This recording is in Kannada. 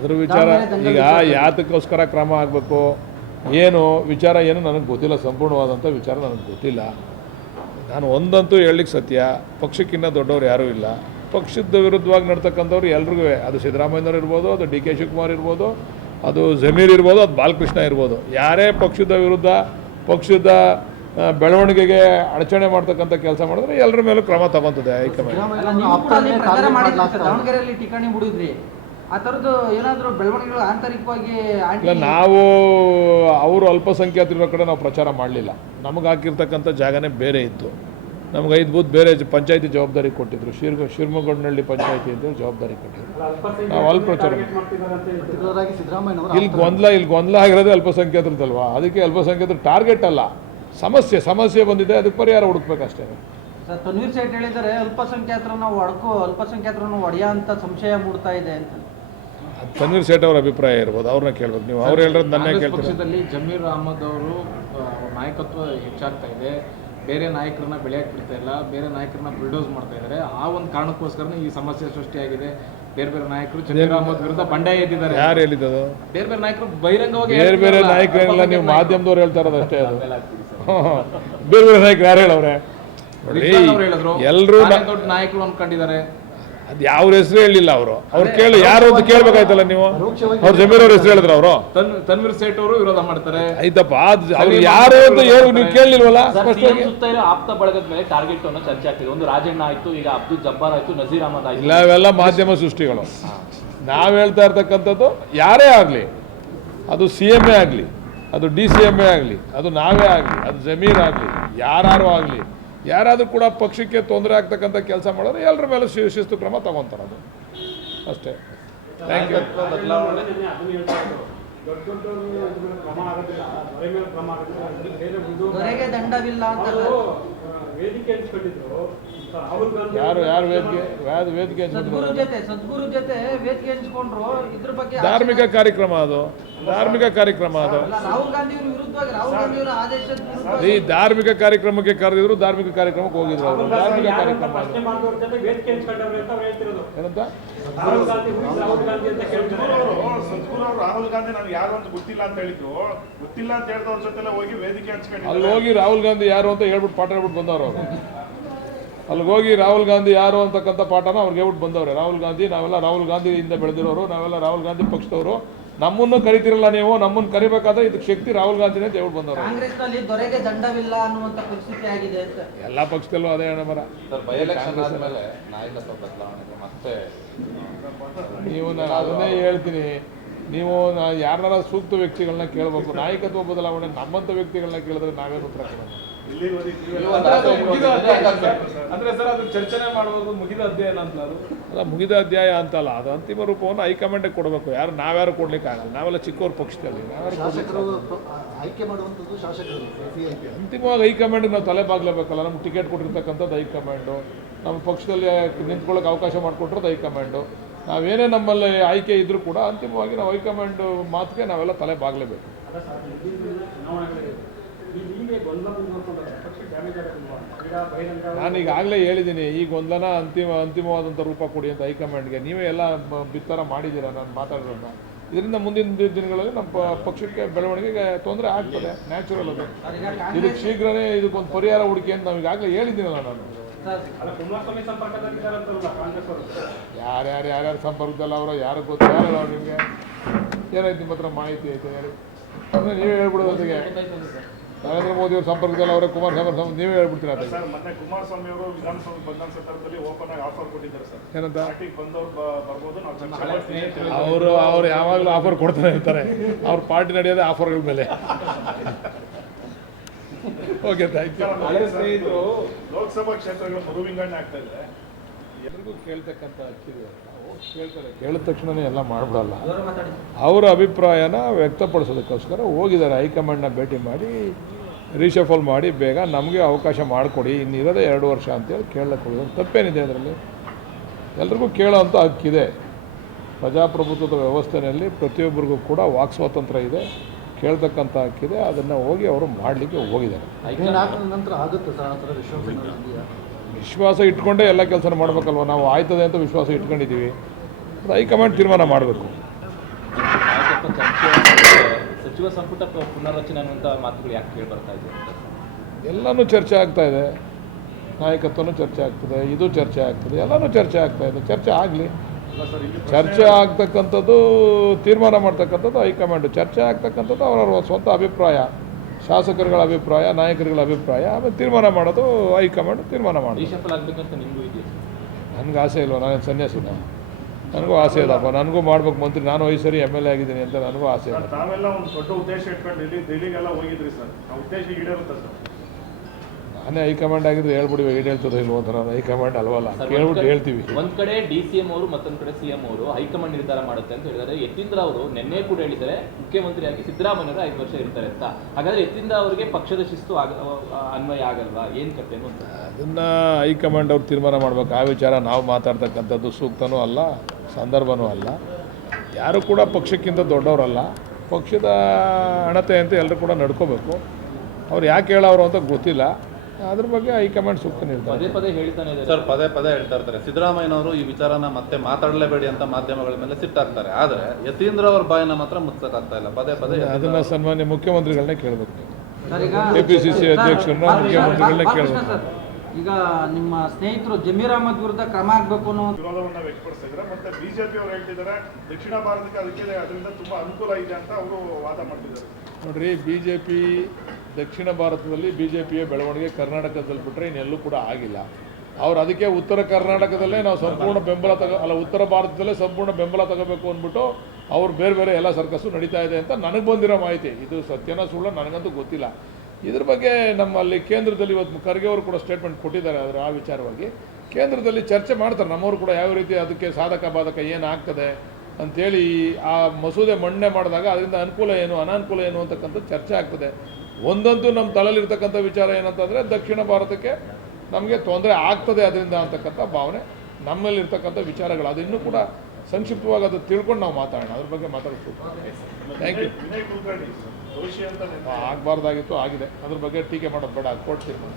ಅದ್ರ ವಿಚಾರ ಈಗ ಯಾತಕ್ಕೋಸ್ಕರ ಕ್ರಮ ಆಗಬೇಕು ಏನು ವಿಚಾರ ಏನು ನನಗೆ ಗೊತ್ತಿಲ್ಲ, ಸಂಪೂರ್ಣವಾದಂಥ ವಿಚಾರ ನನಗೆ ಗೊತ್ತಿಲ್ಲ. ನಾನು ಒಂದಂತೂ ಹೇಳಲಿಕ್ಕೆ ಸತ್ಯ, ಪಕ್ಷಕ್ಕಿಂತ ದೊಡ್ಡವ್ರು ಯಾರೂ ಇಲ್ಲ. ಪಕ್ಷದ ವಿರುದ್ಧವಾಗಿ ನಡ್ತಕ್ಕಂಥವ್ರು ಎಲ್ರಿಗೂ, ಅದು ಸಿದ್ದರಾಮಯ್ಯನವ್ರು ಇರ್ಬೋದು, ಅದು ಡಿ ಕೆ ಶಿವಕುಮಾರ್ ಇರ್ಬೋದು, ಅದು ಜಮೀರ್ ಇರ್ಬೋದು, ಅದು ಬಾಲಕೃಷ್ಣ ಇರ್ಬೋದು, ಯಾರೇ ಪಕ್ಷದ ವಿರುದ್ಧ ಪಕ್ಷದ ಬೆಳವಣಿಗೆಗೆ ಅಡಚಣೆ ಮಾಡ್ತಕ್ಕಂಥ ಕೆಲಸ ಮಾಡಿದ್ರೆ ಎಲ್ಲರ ಮೇಲೂ ಕ್ರಮ ತಗೊಂತದೆ ಹೈಕಮಾಂಡ್. ದಾವಣಗೆರೆಯಲ್ಲಿ ಠಿಕಾಣಿ ಬಿಡಿದ್ರಿ, ಆ ಥರದ್ದು ಏನಾದರೂ ಬೆಳವಣಿಗೆಗಳು ಆಂತರಿಕವಾಗಿ ಇಲ್ಲ, ನಾವು ಅವರು ಅಲ್ಪಸಂಖ್ಯಾತರಿರೋ ಕಡೆ ನಾವು ಪ್ರಚಾರ ಮಾಡಲಿಲ್ಲ. ನಮಗೆ ಹಾಕಿರ್ತಕ್ಕಂಥ ಜಾಗನೇ ಬೇರೆ ಇತ್ತು. ನಮ್ಗೆ 5 ಬೂತ್ ಬೇರೆ ಪಂಚಾಯತಿ ಜವಾಬ್ದಾರಿ ಕೊಟ್ಟಿದ್ರು, ಶಿರ್ಮಗೊಂಡನಹಳ್ಳಿ ಪಂಚಾಯತಿ ಅಂತ ಜವಾಬ್ದಾರಿ ಕೊಟ್ಟಿದ್ರು. ನಾವು ಅಲ್ಲಿ ಪ್ರಚಾರ ಇಲ್ಲಿ ಗೊಂದಲ ಆಗಿರೋದೇ ಅಲ್ಪಸಂಖ್ಯಾತರದಲ್ವಾ, ಅದಕ್ಕೆ ಅಲ್ಪಸಂಖ್ಯಾತರ ಟಾರ್ಗೆಟ್ ಅಲ್ಲ, ಸಮಸ್ಯೆ ಬಂದಿದೆ, ಅದಕ್ಕೆ ಪರಿಹಾರ ಹುಡುಕ್ಬೇಕಷ್ಟೇ. ಸರ್, ತನ್ವೀರ್ ಸೇಠ್ ಹೇಳಿದರೆ ಅಲ್ಪಸಂಖ್ಯಾತರನ್ನು ಒಡೆಯ ಅಂತ ಸಂಶಯ ಮೂಡ್ತಾ ಇದೆ ಅಂತ. ತನ್ವೀರ್ ಸೇಠ್ ಅವರ ಅಭಿಪ್ರಾಯ ಇರ್ಬೋದು, ಅವ್ರನ್ನ ಕೇಳ್ಬೇಕು ನೀವು. ಅವ್ರು ಹೇಳಿರೋದು ನನ್ನೇ ಕೇಳ್ತಾರೆ. ಪಕ್ಷದಲ್ಲಿ ಜಮೀರ್ ಅಹಮದ್ ಅವರು ನಾಯಕತ್ವ ಹೆಚ್ಚಾಗ್ತಾ ಇದೆ, ಬೇರೆ ನಾಯಕರನ್ನ ಬೆಳೆಯಕ್ಕೆ ಬಿಡ್ತಾ ಇಲ್ಲ, ಬೇರೆ ನಾಯಕರನ್ನ ಬಿಲ್ಡೋಸ್ ಮಾಡ್ತಾ ಇದ್ದಾರೆ. ಆ ಒಂದು ಕಾರಣಕ್ಕೋಸ್ಕರ ಈ ಸಮಸ್ಯೆ ಸೃಷ್ಟಿಯಾಗಿದೆ. ಬೇರೆ ನಾಯಕರು ಜಮೀರ್ ಅಹಮದ್ ವಿರುದ್ಧ ಬಂಡಾಯ ಎದ್ದಿದ್ದಾರೆ. ಯಾರು ಹೇಳಿದ್ದು? ಬೇರೆ ನಾಯಕರು ಬಹಿರಂಗವಾಗಿ ಬೇರೆ ನಾಯಕರೆಲ್ಲ ನೀವು ಮಾಧ್ಯಮದವ್ರು ಹೇಳ್ತಾ ಇರೋದು ಅಷ್ಟೇ. ಅದು ಬೇರೆ ನಾಯಕರು ಯಾರು ಹೇಳವ್ರೆ? ಎಲ್ಲರೂ ದೊಡ್ಡ ನಾಯಕರು ಅನ್ಕೊಂಡಿದ್ದಾರೆ. ಅದು ಯಾವ ಹೆಸರು ಹೇಳಿಲ್ಲ ಅವರು. ಕೇಳಿ ಯಾರು ಅಂತ ಕೇಳ್ಬೇಕಾಯ್ತಲ್ಲ ನೀವು. ಅವ್ರು ಜಮೀರ್ ಅವ್ರ ಹೆಸರು ಹೇಳಿದ್ರು. ಅವರು ತನ್ವೀರ್ ಸೇಠ್ ಅವರು ವಿರೋಧ ಮಾಡ್ತಾರೆ. ಆಯ್ತಪ್ಪ, ಅವ್ರು ಯಾರು ಅಂತ ನೀವು ಕೇಳಲಿಲ್ವಲ್ಲ. ಆಪ್ತ ಬಳಗದ ಮೇಲೆ ಟಾರ್ಗೆಟ್ ಅನ್ನೋ ಚರ್ಚೆ ಆಗ್ತಿದೆ. ಒಂದು ರಾಜಣ್ಣ ಆಯ್ತು, ಈಗ ಅಬ್ದುಲ್ ಜಬ್ಬಾರ್ ಆಯ್ತು, ನಜೀರ್ ಅಹಮದ್ ಆಯ್ತು. ಇಲ್ಲ, ಇವೆಲ್ಲ ಮಾಧ್ಯಮ ಸೃಷ್ಟಿಗಳು. ನಾವು ಹೇಳ್ತಾ ಇರ್ತಕ್ಕಂಥದ್ದು ಯಾರೇ ಆಗಲಿ, ಅದು CM ಆಗಲಿ, ಅದು DCM ಆಗಲಿ, ಅದು ನಾವೇ ಆಗಲಿ, ಅದು ಜಮೀರ್ ಆಗಲಿ, ಯಾರು ಆಗಲಿ, ಯಾರಾದರೂ ಕೂಡ ಪಕ್ಷಕ್ಕೆ ತೊಂದರೆ ಆಗ್ತಕ್ಕಂಥ ಕೆಲಸ ಮಾಡಿದ್ರೆ ಎಲ್ಲರ ಮೇಲೆ ಶಿಸ್ತು ಕ್ರಮ ತಗೊತಾರೆ. ಅದು ಅಷ್ಟೇ. Thank you. ದಂಡವಿಲ್ಲ ಅಂತ ಯಾರು ವೇದಿಕೆ ಸದ್ಗುರು ಜೊತೆ ವೇದಿಕೆ ಹಂಚ್ಕೊಂಡ್ರು. ಇದ್ರ ಬಗ್ಗೆ ಧಾರ್ಮಿಕ ಕಾರ್ಯಕ್ರಮ ಅದು. ರಾಹುಲ್ ಗಾಂಧಿ ವಿರುದ್ಧವಾಗಿ ರಾಹುಲ್ ಗಾಂಧಿ ಅವರ ಆದೇಶ ಈ ಧಾರ್ಮಿಕ ಕಾರ್ಯಕ್ರಮಕ್ಕೆ ಕರೆದಿದ್ರು, ಧಾರ್ಮಿಕ ಕಾರ್ಯಕ್ರಮಕ್ಕೆ ಹೋಗಿದ್ರು. ಅವರು ಧಾರ್ಮಿಕ ಕಾರ್ಯಕ್ರಮ ಏನಂತ ರಾಹುಲ್ ಗಾಂಧಿ ನನಗೆ ಯಾರು ಅಂತ ಗೊತ್ತಿಲ್ಲ ಅಂತ ಹೇಳಿದ್ರು. ಗೊತ್ತಿಲ್ಲ ಅಂತ ಹೇಳಿದವ್ರ ಜೊತೆ ಹೋಗಿ ವೇದಿಕೆ ಹಂಚ್ಕೊಂಡು ಅಲ್ಲಿ ಹೋಗಿ ರಾಹುಲ್ ಗಾಂಧಿ ಯಾರು ಅಂತ ಹೇಳ್ಬಿಟ್ಟು ಪಾಠ ಹೇಳ್ಬಿಟ್ಟು ಬಂದವರು. ಅವರು ಅಲ್ಲಿಗೆ ಹೋಗಿ ರಾಹುಲ್ ಗಾಂಧಿ ಯಾರು ಅಂತಕ್ಕಂಥ ಪಾಠನ ಅವ್ರಿಗೆ ಹೇಳ್ಬಿಟ್ಟು ಬಂದವ್ರೆ. ರಾಹುಲ್ ಗಾಂಧಿ, ನಾವೆಲ್ಲ ರಾಹುಲ್ ಗಾಂಧಿಯಿಂದ ಬೆಳೆದಿರೋರು, ನಾವೆಲ್ಲ ರಾಹುಲ್ ಗಾಂಧಿ ಪಕ್ಷದವರು, ನಮ್ಮನ್ನು ಕರಿತಿರಲ್ಲ ನೀವು, ನಮ್ಮನ್ನು ಕರಿಬೇಕಾದ್ರೆ ಇದಕ್ಕೆ ಶಕ್ತಿ ರಾಹುಲ್ ಗಾಂಧಿನೇ ಅಂತ ಹೇಳ್ಬಿಟ್ಟು ಬಂದವರು. ಕಾಂಗ್ರೆಸ್ನಲ್ಲಿ ದೊರೆಗೆ ದಂಡವಿಲ್ಲ ಅನ್ನುವಂಥ ಪರಿಸ್ಥಿತಿ ಆಗಿದೆ ಅಂತ ಎಲ್ಲ ಪಕ್ಷದಲ್ಲೂ ಅದೇ ಹಣಮರ. ನೀವು ನಾನು ಅದನ್ನೇ ಹೇಳ್ತೀನಿ, ನೀವು ಯಾರನ್ನಾರ ಸೂಕ್ತ ವ್ಯಕ್ತಿಗಳನ್ನ ಕೇಳಬೇಕು. ನಾಯಕತ್ವ ಬದಲಾವಣೆ ನಮ್ಮಂಥ ವ್ಯಕ್ತಿಗಳನ್ನ ಕೇಳಿದ್ರೆ ನಾವೇನು ಉತ್ತರ ಕೊಡೋಣ? ಅಂದ್ರೆ ಸರ್, ಅದು ಚರ್ಚನೆ ಮಾಡುವುದು ಮುಗಿದ ಅಧ್ಯಾಯ ಅಂತ. ಅಲ್ಲ, ಮುಗಿದ ಅಧ್ಯಾಯ ಅಂತಲ್ಲ, ಅದು ಅಂತಿಮ ರೂಪವನ್ನು ಹೈಕಮಾಂಡಿಗೆ ಕೊಡಬೇಕು. ನಾವ್ಯಾರು ಕೊಡ್ಲಿಕ್ಕೆ ಆಗಲ್ಲ. ನಾವೆಲ್ಲ ಚಿಕ್ಕವ್ರ ಪಕ್ಷದಲ್ಲಿ ಅಂತಿಮವಾಗಿ ಹೈಕಮಾಂಡಿಗೆ ನಾವು ತಲೆ ಬಾಗ್ಲೇಬೇಕಲ್ಲ. ನಮ್ಗೆ ಟಿಕೆಟ್ ಕೊಟ್ಟಿರ್ತಕ್ಕಂಥದ್ದು ಹೈಕಮಾಂಡು, ನಮ್ಮ ಪಕ್ಷದಲ್ಲಿ ನಿಂತ್ಕೊಳ್ಳೋಕೆ ಅವಕಾಶ ಮಾಡಿಕೊಟ್ಟಿರೋದು ಹೈಕಮಾಂಡು. ನಾವೇನೇ ನಮ್ಮಲ್ಲಿ ಆಯ್ಕೆ ಇದ್ರೂ ಕೂಡ ಅಂತಿಮವಾಗಿ ನಾವು ಹೈಕಮಾಂಡ್ ಮಾತಿಗೆ ನಾವೆಲ್ಲ ತಲೆ ಬಾಗ್ಲೇಬೇಕು. ನಾನು ಈಗಾಗಲೇ ಹೇಳಿದ್ದೀನಿ, ಈ ಗೊಂದಲನ ಅಂತಿಮವಾದಂಥ ರೂಪ ಕೊಡಿ ಅಂತ ಹೈಕಮಾಂಡ್ಗೆ. ನೀವೇ ಎಲ್ಲ ಬಿತ್ತರ ಮಾಡಿದ್ದೀರಾ ನಾನು ಮಾತಾಡೋದನ್ನ. ಇದರಿಂದ ಮುಂದಿನ ದಿನಗಳಲ್ಲಿ ನಮ್ಮ ಪಕ್ಷಕ್ಕೆ ಬೆಳವಣಿಗೆಗೆ ತೊಂದರೆ ಆಗ್ತದೆ, ನ್ಯಾಚುರಲ್ ಅದು. ಇದಕ್ಕೆ ಶೀಘ್ರನೇ ಇದಕ್ಕೊಂದು ಪರಿಹಾರ ಹುಡುಕಿ ಅಂತ ನಾವು ಈಗಾಗಲೇ ಹೇಳಿದ್ದೀನಲ್ಲ ನಾನು. ಯಾರ್ಯಾರು ಸಂಪರ್ಕದಲ್ಲಿ ಅವರ ಯಾರು ಗೊತ್ತು, ಯಾರು ನಿಮಗೆ ಏನಾಯ್ತು? ನಿಮ್ಮ ಹತ್ರ ಮಾಹಿತಿ ಐತೆ ಹೇಳಿ, ಅಂದರೆ ನೀವೇ ಹೇಳ್ಬಿಡೋದು. ಅದಕ್ಕೆ ನರೇಂದ್ರ ಮೋದಿ ಅವ್ರ ಸಂಪರ್ಕದಲ್ಲಿ ಅವರೇ, ಕುಮಾರಸ್ವಾಮಿ ನೀವೇ ಹೇಳ್ಬಿಡ್ತೀರಾ? ಮೊನ್ನೆ ಕುಮಾರಸ್ವಾಮಿ ಅವರು ವಿಧಾನಸಭೆ ಬಂದ ಸಂದರ್ಭದಲ್ಲಿ ಓಪನ್ ಆಗಿ ಆಫರ್ ಕೊಟ್ಟಿದ್ದಾರೆ ಸರ್. ಏನಂತ? ಬಂದವ್ರು ಬರ್ಬೋದು, ನಾವು ಅವರು ಯಾವಾಗಲೂ ಆಫರ್ ಕೊಡ್ತಾನೆ ಇರ್ತಾರೆ. ಅವ್ರ ಪಾರ್ಟಿ ನಡೆಯೋದೇ ಆಫರ್ಗಳ ಮೇಲೆ. Okay, thank you. ಲೋಕಸಭಾ ಕ್ಷೇತ್ರಗಳು ಮರುವಿಂಗಡಣೆ ಆಗ್ತಾ ಇದೆ. ಎಲ್ರಿಗೂ ಕೇಳ್ತಕ್ಕಂಥ ಹಕ್ಕಿದೆ. ಕೇಳಿದ ತಕ್ಷಣವೇ ಎಲ್ಲ ಮಾಡಿಬಿಡಲ್ಲ. ಅವರ ಅಭಿಪ್ರಾಯನ ವ್ಯಕ್ತಪಡಿಸೋದಕ್ಕೋಸ್ಕರ ಹೋಗಿದ್ದಾರೆ. ಹೈಕಮಾಂಡ್ನ ಭೇಟಿ ಮಾಡಿ ರೀಶಫಲ್ ಮಾಡಿ ಬೇಗ ನಮಗೆ ಅವಕಾಶ ಮಾಡಿಕೊಡಿ, ಇನ್ನಿರೋದೇ 2 ವರ್ಷ ಅಂತೇಳಿ ಕೇಳಕ್ಕೆ ಹೋಗಿದ್ದಾರೆ. ತಪ್ಪೇನಿದೆ ಅದರಲ್ಲಿ? ಎಲ್ರಿಗೂ ಕೇಳೋವಂಥ ಹಕ್ಕಿದೆ. ಪ್ರಜಾಪ್ರಭುತ್ವದ ವ್ಯವಸ್ಥೆಯಲ್ಲಿ ಪ್ರತಿಯೊಬ್ಬರಿಗೂ ಕೂಡ ವಾಕ್ ಸ್ವಾತಂತ್ರ್ಯ ಇದೆ, ಕೇಳ್ತಕ್ಕಂಥ ಹಕ್ಕಿದೆ. ಅದನ್ನು ಹೋಗಿ ಅವರು ಮಾಡಲಿಕ್ಕೆ ಹೋಗಿದ್ದಾರೆ. ವಿಶ್ವಾಸ ಇಟ್ಕೊಂಡೇ ಎಲ್ಲ ಕೆಲಸ ಮಾಡಬೇಕಲ್ವ. ನಾವು ಆಯ್ತದೆ ಅಂತ ವಿಶ್ವಾಸ ಇಟ್ಕೊಂಡಿದ್ದೀವಿ. ಹೈಕಮಾಂಡ್ ತೀರ್ಮಾನ ಮಾಡಬೇಕು. ಸಚಿವ ಸಂಪುಟ ಪುನರ್ರಚನೆ ಅನ್ನುವಂಥ ಮಾತುಗಳು ಯಾಕೆ ಕೇಳಿ ಬರ್ತಾ ಇದೆ ಅಂತ? ಎಲ್ಲನೂ ಚರ್ಚೆ ಆಗ್ತಾ ಇದೆ, ನಾಯಕತ್ವನೂ ಚರ್ಚೆ ಆಗ್ತದೆ, ಇದು ಚರ್ಚೆ ಆಗ್ತದೆ, ಎಲ್ಲನೂ ಚರ್ಚೆ ಆಗ್ತಾ ಇದೆ. ಚರ್ಚೆ ಆಗಲಿ. ಅಲ್ಲ ಸರ್, ಇಲ್ಲಿ ಚರ್ಚೆ ಆಗ್ತಕ್ಕಂಥದ್ದು, ತೀರ್ಮಾನ ಮಾಡ್ತಕ್ಕಂಥದ್ದು ಹೈಕಮಾಂಡ್. ಚರ್ಚೆ ಆಗ್ತಕ್ಕಂಥದ್ದು ಅವರವರ ಸ್ವಂತ ಅಭಿಪ್ರಾಯ, ಶಾಸಕರುಗಳ ಅಭಿಪ್ರಾಯ, ನಾಯಕರುಗಳ ಅಭಿಪ್ರಾಯ. ಆಮೇಲೆ ತೀರ್ಮಾನ ಮಾಡೋದು ಹೈಕಮಾಂಡ್ ತೀರ್ಮಾನ ಮಾಡೋದು. ರೀಶಫಲ್ ಆಗಬೇಕಂತ ನಿಮಗೂ ಇದೆಯಾ? ನನಗೆ ಆಸೆ ಇಲ್ವ? ನಾನು ಸನ್ಯಾಸಿನ? ನನಗೂ ಆಸೆ ಇದಪ್ಪ, ನನಗೂ ಮಾಡ್ಬೇಕು ಮಂತ್ರಿ. ನಾನು 5 ಸರಿ MLA ಆಗಿದ್ದೀನಿ ಅಂತ ನನಗೂ ಆಸೆ ಇದೆ. ಸರ್, ತಾವೆಲ್ಲ ಒಂದು ದೊಡ್ಡ ಉದ್ದೇಶ ಇಟ್ಕೊಂಡು ದೆಹಲಿಗೆಲ್ಲ ಹೋಗಿದ್ರಿ ಸರ್. ಆ ಉದ್ದೇಶ ಈಡೇರುತ್ತೆ ಸರ್? ನಾನೇ ಹೈಕಮಾಂಡ್ ಆಗಿದ್ರೆ ಹೇಳ್ಬಿಡಿವಿ ಈಡೇಳ್ತದೆ ಇಲ್ವೋ ಅಂತ. ನಾನು ಹೈಕಮಾಂಡ್ ಅಲ್ವಲ್ಲ, ಕೇಳ್ಬಿಟ್ಟು ಹೇಳ್ತೀವಿ. ಒಂದ್ ಕಡೆ DCM ಅವರು ಮತ್ತೊಂದ್ ಕಡೆ CM ಅವರು ಹೈಕಮಾಂಡ್ ನಿರ್ಧಾರ ಮಾಡುತ್ತೆ ಅಂತ ಹೇಳಿದ್ದಾರೆ. ಯತೀಂದ್ರ ಅವರು ನಿನ್ನೆ ಕೂಡ ಹೇಳಿದ್ದಾರೆ ಮುಖ್ಯಮಂತ್ರಿಯಾಗಿ ಸಿದ್ದರಾಮಯ್ಯವರು 5 ವರ್ಷ ಇರ್ತಾರೆ ಅಂತ. ಹಾಗಾದ್ರೆ ಯತೀಂದ್ರ ಅವರಿಗೆ ಪಕ್ಷದ ಶಿಸ್ತು ಅನ್ವಯ ಆಗಲ್ವಾ? ಏನ್ ಕತೆ ಅಂತ ಅದನ್ನು ಹೈಕಮಾಂಡ್ ಅವ್ರು ತೀರ್ಮಾನ ಮಾಡ್ಬೇಕು. ಆ ವಿಚಾರ ನಾವು ಮಾತಾಡ್ತಕ್ಕಂಥದ್ದು ಸೂಕ್ತನೂ ಅಲ್ಲ, ಸಂದರ್ಭನೂ ಅಲ್ಲ. ಯಾರು ಕೂಡ ಪಕ್ಷಕ್ಕಿಂತ ದೊಡ್ಡವರಲ್ಲ. ಪಕ್ಷದ ಹಣತೆ ಅಂತ ಎಲ್ಲರೂ ಕೂಡ ನಡ್ಕೋಬೇಕು. ಅವ್ರು ಯಾಕೆ ಹೇಳೋರು ಅಂತ ಗೊತ್ತಿಲ್ಲ. ಅದ್ರ ಬಗ್ಗೆ ಹೈಕಮಾಂಡ್ ಸೂಕ್ತ ನಿರ್ಧಾರ. ಪದೇ ಪದೇ ಹೇಳ್ತಾನೆ ಇದ್ದಾರೆ ಸರ್, ಪದೇ ಪದೇ ಹೇಳ್ತಾ ಇರ್ತಾರೆ ಸಿದ್ದರಾಮಯ್ಯನವರು ಈ ವಿಚಾರನ ಮತ್ತೆ ಮಾತಾಡಲೇಬೇಡಿ ಅಂತ ಮಾಧ್ಯಮಗಳ ಮೇಲೆ ಸಿಟ್ಟಾಗ್ತಾರೆ. ಆದರೆ ಯತೀಂದ್ರ ಅವ್ರ ಬಾಯಿನ ಮಾತ್ರ ಮುಚ್ಚಕ್ಕಾಗ್ತಾ ಇಲ್ಲ. ಪದೇ ಪದೇ ಅದನ್ನು ಸನ್ಮಾನ್ಯ ಮುಖ್ಯಮಂತ್ರಿಗಳನ್ನೇ ಕೇಳಬೇಕು. ಸರ್, ಈಗ KPCC ಅಧ್ಯಕ್ಷರನ್ನ ಮುಖ್ಯಮಂತ್ರಿಗಳನ್ನೇ ಕೇಳಬೇಕು. ಸರ್, ಈಗ ನಿಮ್ಮ ಸ್ನೇಹಿತರು ಜಮೀರ್ ಅಹಮದ್ ವಿರುದ್ಧ ಕ್ರಮ ಆಗಬೇಕು ಅನ್ನೋ ವಿರೋಧವನ್ನ ವ್ಯಕ್ತಪಡಿಸ್ತಾ ಇದ್ದಾರೆ. ಮತ್ತೆ ಬಿಜೆಪಿ ಅವರು ಹೇಳ್ತಿದ್ದಾರೆ ದಕ್ಷಿಣ ಭಾರತಕ್ಕೆ ಅದರಿಂದ ತುಂಬಾ ಅನುಕೂಲ ಇದೆ ಅಂತ ಅವರು ವಾದ ಮಾಡ್ತಿದ್ದಾರೆ. ನೋಡ್ರಿ, BJP ದಕ್ಷಿಣ ಭಾರತದಲ್ಲಿ BJPಯ ಬೆಳವಣಿಗೆ ಕರ್ನಾಟಕದಲ್ಲಿ ಬಿಟ್ಟರೆ ಇನ್ನೆಲ್ಲೂ ಕೂಡ ಆಗಿಲ್ಲ. ಅವ್ರು ಅದಕ್ಕೆ ಉತ್ತರ ಕರ್ನಾಟಕದಲ್ಲೇ ನಾವು ಸಂಪೂರ್ಣ ಬೆಂಬಲ ಉತ್ತರ ಭಾರತದಲ್ಲೇ ಸಂಪೂರ್ಣ ಬೆಂಬಲ ತಗೋಬೇಕು ಅಂದ್ಬಿಟ್ಟು ಅವ್ರು ಬೇರೆ ಬೇರೆ ಎಲ್ಲ ಸರ್ಕಸ್ಸು ನಡೀತಾ ಇದೆ ಅಂತ ನನಗೆ ಬಂದಿರೋ ಮಾಹಿತಿ. ಇದು ಸತ್ಯನ ಸುಳ್ಳು ನನಗಂತೂ ಗೊತ್ತಿಲ್ಲ. ಇದ್ರ ಬಗ್ಗೆ ನಮ್ಮಲ್ಲಿ ಕೇಂದ್ರದಲ್ಲಿ ಇವತ್ತು ಖರ್ಗೆ ಅವರು ಕೂಡ ಸ್ಟೇಟ್ಮೆಂಟ್ ಕೊಟ್ಟಿದ್ದಾರೆ. ಅದರ ಆ ವಿಚಾರವಾಗಿ ಕೇಂದ್ರದಲ್ಲಿ ಚರ್ಚೆ ಮಾಡ್ತಾರೆ. ನಮ್ಮವರು ಕೂಡ ಯಾವ ರೀತಿ ಅದಕ್ಕೆ ಸಾಧಕ ಬಾಧಕ ಏನಾಗ್ತದೆ ಅಂಥೇಳಿ ಆ ಮಸೂದೆ ಮಂಡನೆ ಮಾಡಿದಾಗ ಅದರಿಂದ ಅನುಕೂಲ ಏನು ಅನಾನುಕೂಲ ಏನು ಅಂತಕ್ಕಂಥ ಚರ್ಚೆ ಆಗ್ತದೆ. ಒಂದಂತೂ ನಮ್ಮ ತಲೆಯಲ್ಲಿರ್ತಕ್ಕಂಥ ವಿಚಾರ ಏನಂತಂದರೆ ದಕ್ಷಿಣ ಭಾರತಕ್ಕೆ ನಮಗೆ ತೊಂದರೆ ಆಗ್ತದೆ ಅದರಿಂದ ಅಂತಕ್ಕಂಥ ಭಾವನೆ ನಮ್ಮಲ್ಲಿರ್ತಕ್ಕಂಥ ವಿಚಾರಗಳು. ಅದು ಇನ್ನೂ ಕೂಡ ಸಂಕ್ಷಿಪ್ತವಾಗಿ ಅದು ತಿಳ್ಕೊಂಡು ನಾವು ಮಾತಾಡೋಣ, ಅದ್ರ ಬಗ್ಗೆ ಮಾತಾಡ್ತೀವಿ. Thank you. ವಿನಯ್ ಕುಲಕರ್ಣಿ ದೋಷಿ ಅಂತ ಆಗಬಾರ್ದಾಗಿತ್ತು, ಆಗಿದೆ. ಅದ್ರ ಬಗ್ಗೆ ಟೀಕೆ ಮಾಡೋದು ಬೇಡ, ಕೋರ್ಟ್ ತೀರ್ಮಾನ.